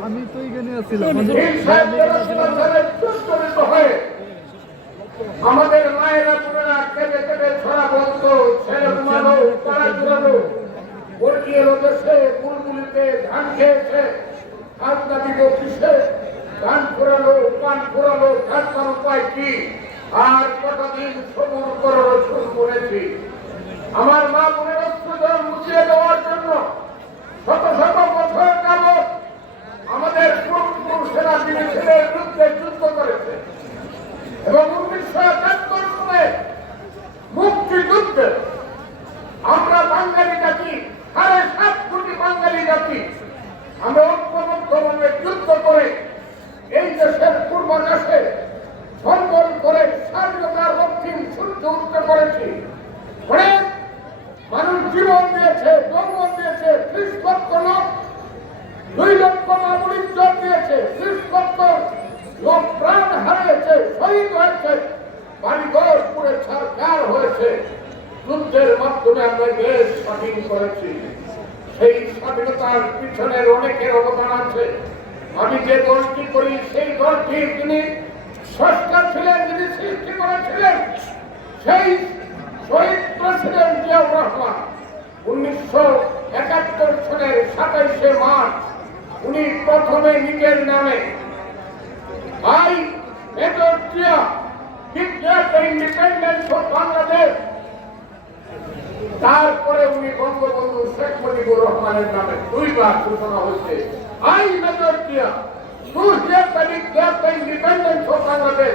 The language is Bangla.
আমি তো এখানে হয়ে আমাদের মায়েরা পুরেরা কেঁদে কেঁদে ছড়া বলতো ছেলে ঘুমানো পাড়া ঘুরানো বর্গীয় দেশে বুলবুলিতে ধান খেয়েছে হাত দাবিত কিসে ধান ফুরালো পান ফুরালো থাকবার উপায় কি আর কতদিন করেছি। অনেক মানুষ জীবন দিয়েছে, যৌবন দিয়েছে, ত্রিশ লোক, দুই লক্ষ নাগরিক জন্ম দিয়েছে ত্রিশ লক্ষ লোক প্রাণ হারিয়েছে, শহীদ হয়েছে বাড়িঘর পুরে ছাড়কার হয়েছে। যুদ্ধের মাধ্যমে আমরা দেশ স্বাধীন করেছি। সেই স্বাধীনতার পিছনের অনেকের অবদান আছে। আমি যে দলটি করি, সেই দলটি তিনি স্রষ্টা ছিলেন, যিনি সৃষ্টি করেছিলেন সেই শহীদ প্রেসিডেন্ট জিয়াউর রহমান উনিশশো একাত্তর সালের সাতাইশে মার্চ উনি প্রথমে নিজের নামে I major Zia independence of Bangladesh তারপরে উনি বঙ্গবন্ধু শেখ মুজিবুর রহমানের নামে দুইবার ঘোষণা হয়েছে। I major Zia to here independence of Bangladesh